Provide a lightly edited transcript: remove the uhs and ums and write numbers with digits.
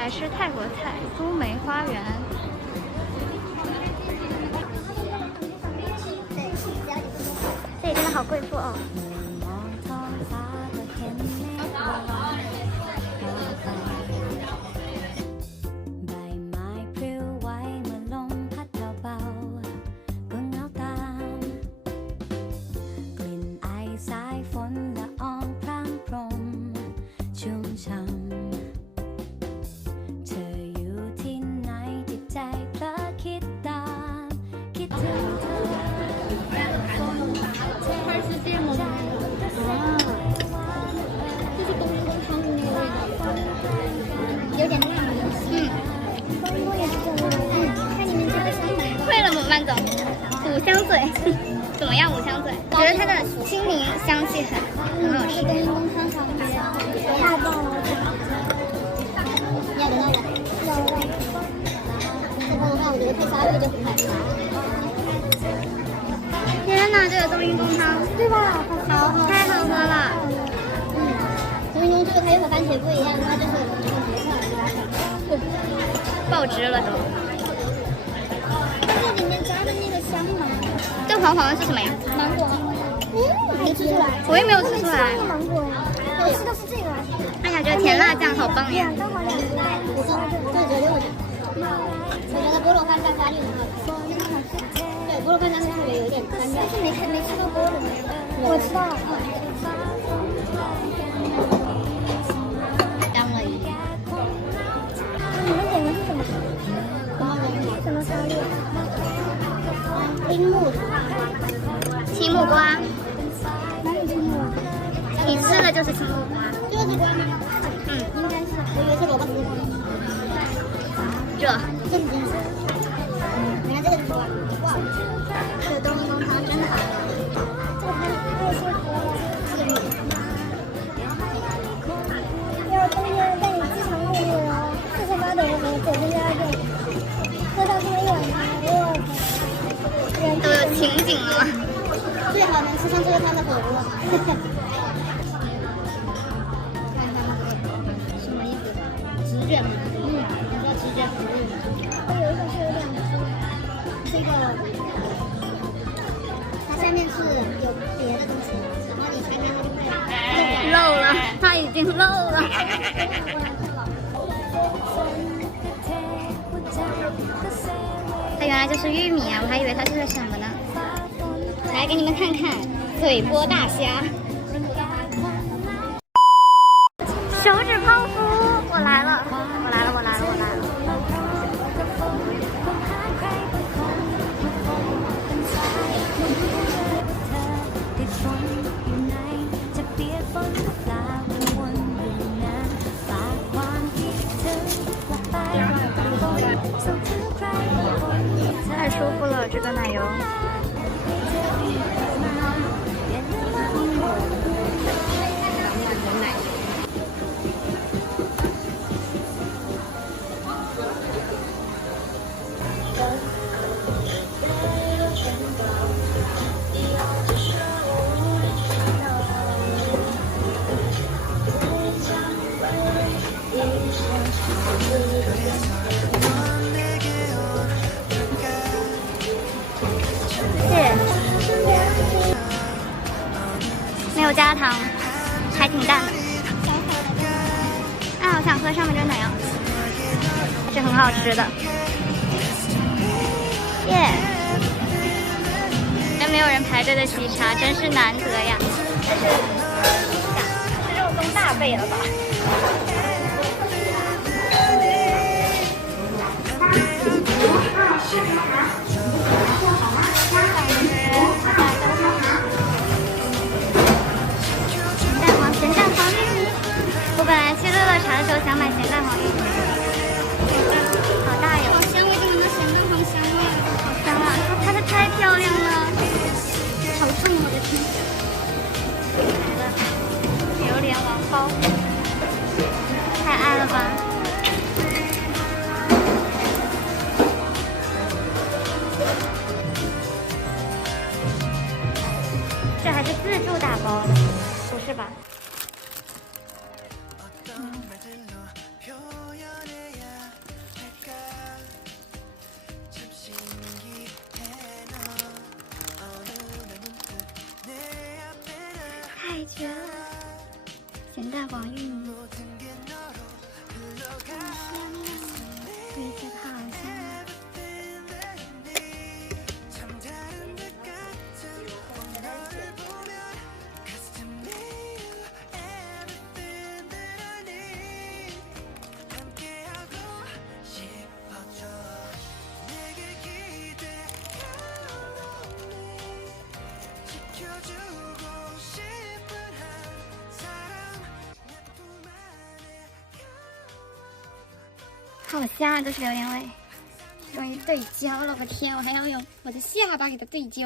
还是泰国菜，都梅花园。这里真的好贵妇哦。有点辣。看你们这个香奶。会了吗，万总？五香嘴，怎么样？五香嘴，觉得它的清柠香气很好吃。冬阴功汤好吃，太棒了！要的那个，要的。这个的话，我觉得配沙律就很好吃。天哪，这个冬阴功汤，对吧？好好，太好喝了。冬阴功这个它又和番茄不一样，它就是爆汁了都。这里面加的那个香芒，这黄黄的是什么呀？芒果。没吃出来。我也没有吃出来。芒果呀，我吃的是这个。哎呀，这个甜辣酱好棒呀！刚好2个，我说这只有6个。我觉得菠萝番加沙律很好吃，真的好吃。对，菠萝番加沙律有点干掉。但是没吃到菠萝。我知道了。当了一点。你们点的是什么？什么沙律？青木。青木瓜。哪有青木啊？你吃的就是青木瓜。就是瓜吗？应该是。我以为是萝卜丝。这。这么精致。你看这个就是瓜。哇，这个冬阴功汤真好喝。这个汤太幸福了。是的。要冬天带你饥肠辘辘哦，48度和9分加热，喝到这一碗汤，我靠，都有情景了吗？最好能吃上这个汤的火锅。看他们这个什么意思？纸卷吗？你知道纸卷什么意思吗？它有一种是有2只，这个它下面是有别的东西，然后你拆开它就会漏了，它已经漏了。它原来就是玉米啊，我还以为它是个什么呢。来给你们看看嘴波大虾，手指泡芙，我来了，我来了，我来了，我来了。太舒服了，这个奶油。没有加糖，还挺淡的。啊，我想喝上面这个奶油，是很好吃的。耶！真没有人排队的喜茶，真是难得呀。这是肉松大贝了吧？我本来去乐乐茶的时候想买咸蛋黄玉米，好大呀！好香，为什么那咸蛋黄香味？好香啊！它的太漂亮了，好重，我的天！来了，榴莲王包，太爱了吧！大黄玉米，对，这个好香。好香啊，都是榴莲味，终于对焦了！我天，我还要用我的下巴给它对焦。